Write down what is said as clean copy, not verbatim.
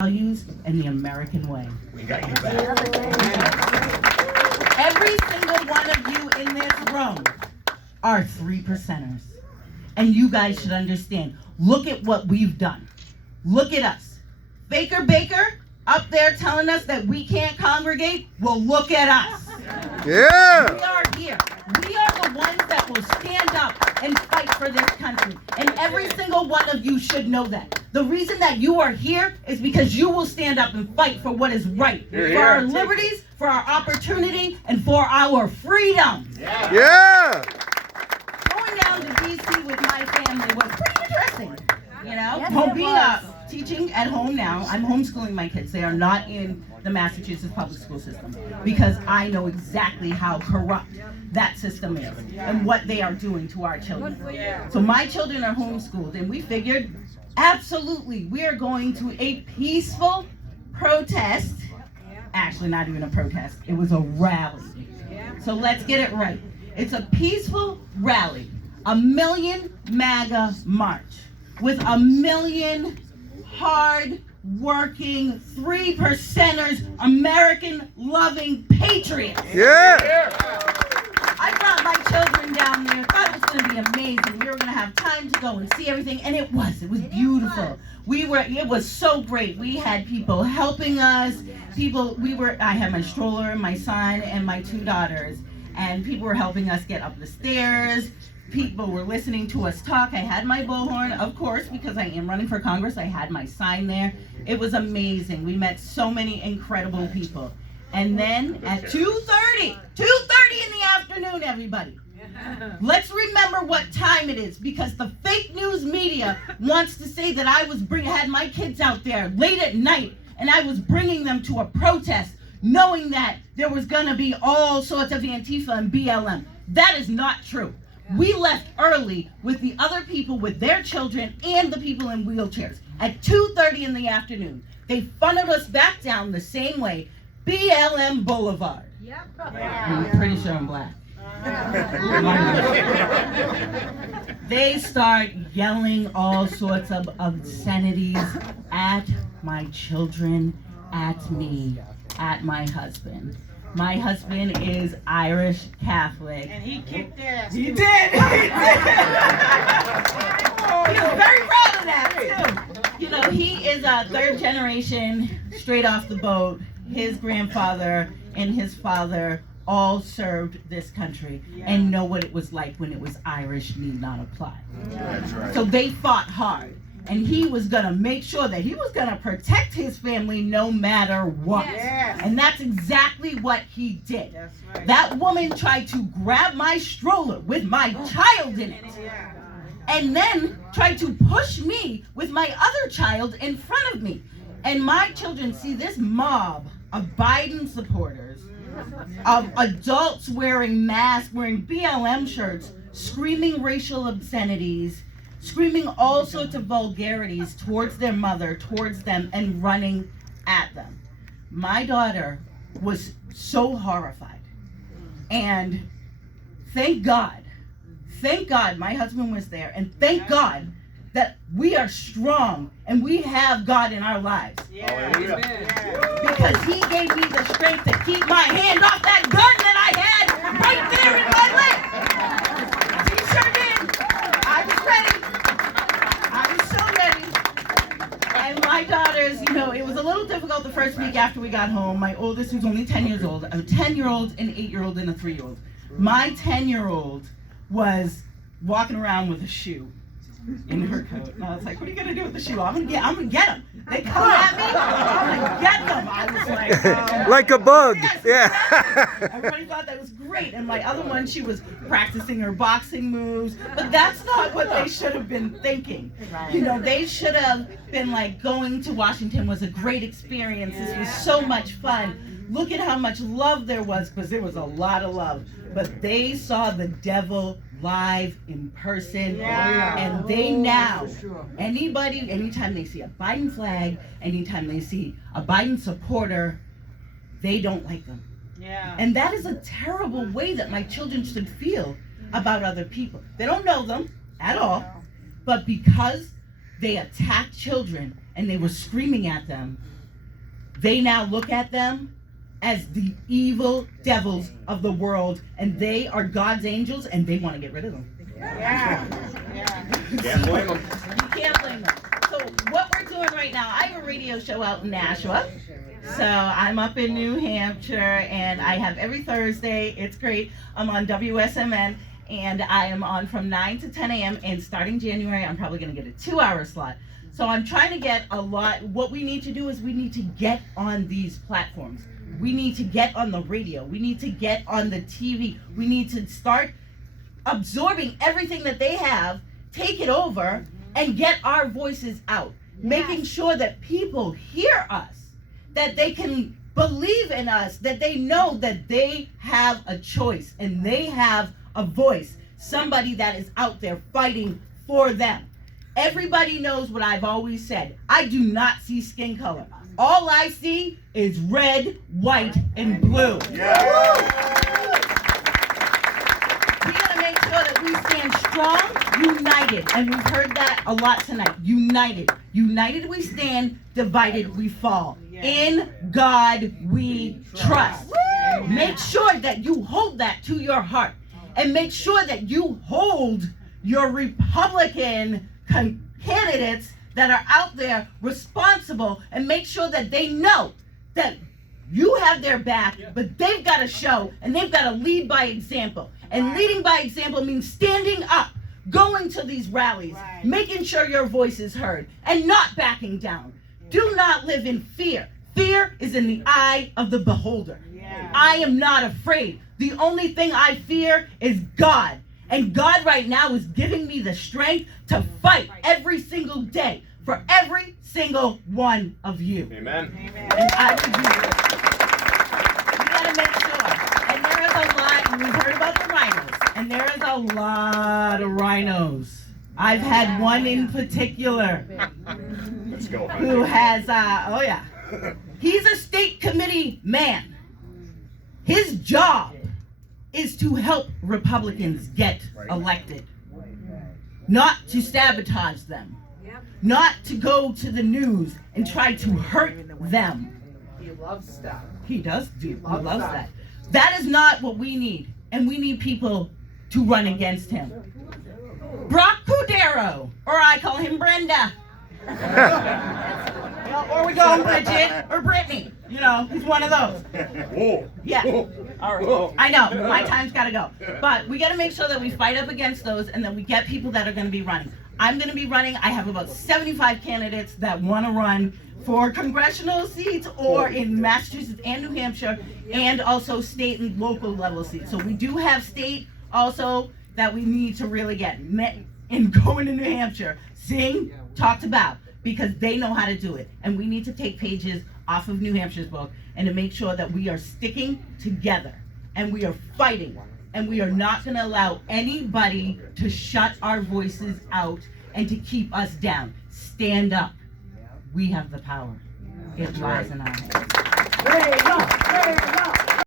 values and the American way. We got you back. Every single one of you in this room are 3%ers. And you guys should understand. Look at what we've done. Look at us. Baker up there telling us that we can't congregate. Well, look at us. Yeah. We are here. We are the ones that will stand up and fight for this country. And every single one of you should know that. The reason that you are here is because you will stand up and fight for what is right. For our liberties, for our opportunity, and for our freedom. Yeah. Going down to D.C. with my family was pretty interesting. You know, Yes, teaching at home now. I'm homeschooling my kids. They are not in the Massachusetts public school system because I know exactly how corrupt that system is and what they are doing to our children. So my children are homeschooled, and we figured, absolutely, we are going to a peaceful protest. Actually, not even a protest. It was a rally. So let's get it right. It's a peaceful rally. A million MAGA march with a million hard-working 3%ers, American-loving patriots. Yeah. I brought my children down there. Thought it was going to be amazing. We were going to have time to go and see everything, and it was. It was beautiful. It was so great. We had people helping us. I had my stroller, my son, and my 2 daughters, and people were helping us get up the stairs. People were listening to us talk. I had my bullhorn, of course, because I am running for Congress. I had my sign there. It was amazing. We met so many incredible people. And then at 2:30 in the afternoon, everybody, let's remember what time it is, because the fake news media wants to say that I had my kids out there late at night and I was bringing them to a protest knowing that there was going to be all sorts of Antifa and BLM. That is not true. We left early with the other people with their children and the people in wheelchairs at 2:30 in the afternoon. They funneled us back down the same way, BLM Boulevard. Yep. I'm pretty sure I'm black. They start yelling all sorts of obscenities at my children, at me, at my husband. My husband is Irish Catholic. And he kicked ass. He did! He was very proud of that, too. You know, he is a 3rd generation, straight off the boat. His grandfather and his father all served this country and know what it was like when it was Irish need not apply. That's right. So they fought hard. And he was going to make sure that he was going to protect his family no matter what. Yes. And that's exactly what he did. That's right. That woman tried to grab my stroller with my child in it. Yeah. And then tried to push me with my other child in front of me. And my children see this mob of Biden supporters, of adults wearing masks, wearing BLM shirts, screaming racial obscenities, screaming all sorts of vulgarities towards their mother, towards them, and running at them. My daughter was so horrified. And thank God my husband was there, and thank God that we are strong and we have God in our lives. Yeah. Because he gave me the strength to keep my hand off that gun that I had right there in my leg. He sure did. I was so ready. And my daughters, you know, it was a little difficult the first week after we got home. My oldest, who's only 10 years old, a 10-year-old, an 8-year-old, and a 3-year-old. My 10-year-old was walking around with a shoe in her coat. And I was like, what are you going to do with the shoe? I'm going to get them. They come at me, I'm going to get them. I was like, Like a bug. yes, Yeah. everybody thought that was great. And my other one, she was practicing her boxing moves. But that's not what they should have been thinking. You know, they should have been like, going to Washington was a great experience. This was so much fun. Look at how much love there was, because there was a lot of love. But they saw the devil live in person, and they now, anytime they see a Biden flag, anytime they see a Biden supporter, they don't like them. Yeah. And that is a terrible way that my children should feel about other people. They don't know them at all, but because they attack children and they were screaming at them, they now look at them as the evil devils of the world, and they are God's angels, and they want to get rid of them. Can't blame them. You can't blame them. So what we're doing right now, I have a radio show out in Nashua. So I'm up in New Hampshire, and I have every Thursday. It's great. I'm on WSMN, and I am on from 9 to 10 a.m. And starting January, I'm probably going to get a 2-hour slot. So I'm trying to get a lot. What we need to do is we need to get on these platforms. We need to get on the radio. We need to get on the TV. We need to start absorbing everything that they have, take it over, and get our voices out. Making sure that people hear us, that they can believe in us, that they know that they have a choice and they have a voice, somebody that is out there fighting for them. Everybody knows what I've always said. I do not see skin color. All I see is red, white, and blue. We gotta make sure that we stand strong, united, and we've heard that a lot tonight. United. United we stand, divided we fall. In God we trust. Make sure that you hold that to your heart, and make sure that you hold your Republican candidates that are out there responsible, and make sure that they know that you have their back, but they've got to show, and they've got to lead by example. And leading by example means standing up, going to these rallies, making sure your voice is heard, and not backing down. Do not live in fear. Fear is in the eye of the beholder. I am not afraid. The only thing I fear is God. And God right now is giving me the strength to fight every single day for every single one of you. Amen. And I will do it. We gotta make sure. And there is a lot, and we've heard about the rhinos, and there is a lot of rhinos. I've had one in particular Let's go. who has, he's a state committee man. His job is to help Republicans get elected, not to sabotage them, not to go to the news and try to hurt them. He loves stuff. He does do. He loves that. That is not what we need, and we need people to run against him. Brock Cudero, or I call him Brenda. Or we call him Bridget or Brittany. You know, he's one of those. Whoa. Yeah. Whoa. All right. Whoa. I know. My time's got to go. But we got to make sure that we fight up against those, and that we get people that are going to be running. I'm going to be running. I have about 75 candidates that want to run for congressional seats or in Massachusetts and New Hampshire, and also state and local level seats. So we do have state also that we need to really get. And going to New Hampshire, sing, talked about, because they know how to do it. And we need to take pages off of New Hampshire's book and to make sure that we are sticking together and we are fighting, and we are not going to allow anybody to shut our voices out and to keep us down. Stand up. We have the power. It lies in our hands. There you go. There you go.